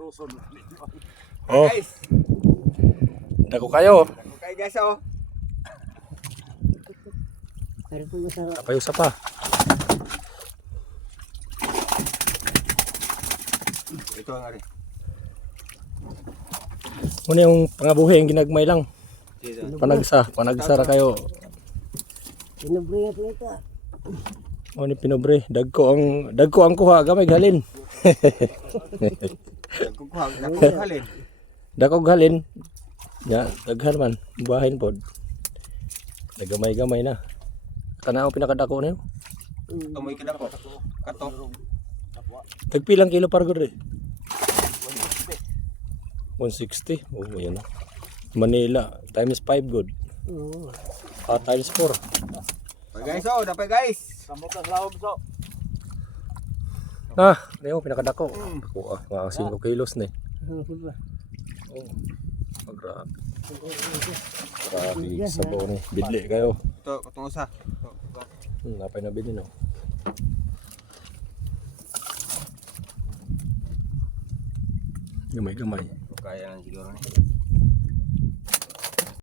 Oh, Guys, dako kayo. okay guys oh. Pero po masarap. Kapayo sa pa. Ito ang ari. Muna yung pangabuhi, yung ginagmay lang. Panagsa ra kayo. Pinubriya po ito. O ni pinobre, dagko ang kuha, gamay galin. Nagkukuhalin. Dako galin. Ya, daghan man, bahin pod. Nagamay-gamay na. Tanaw pinakadako niyo. Tumoy ka na po. Kato. Tagpilang kilo par gud 160. Oh, yan na. Manila times 5 good. Oo. Times 4. Guys oh, dapat guys. Ah, niyo pinakadako. Ako mga 5 kilos ni. Ano po ba? Oh. Grabe. Grabe sabaw ni. Bidli kayo. Ito, katong usa. Ito. Napay na bili no. Gamay-gamay. Kaya lang siguro ni.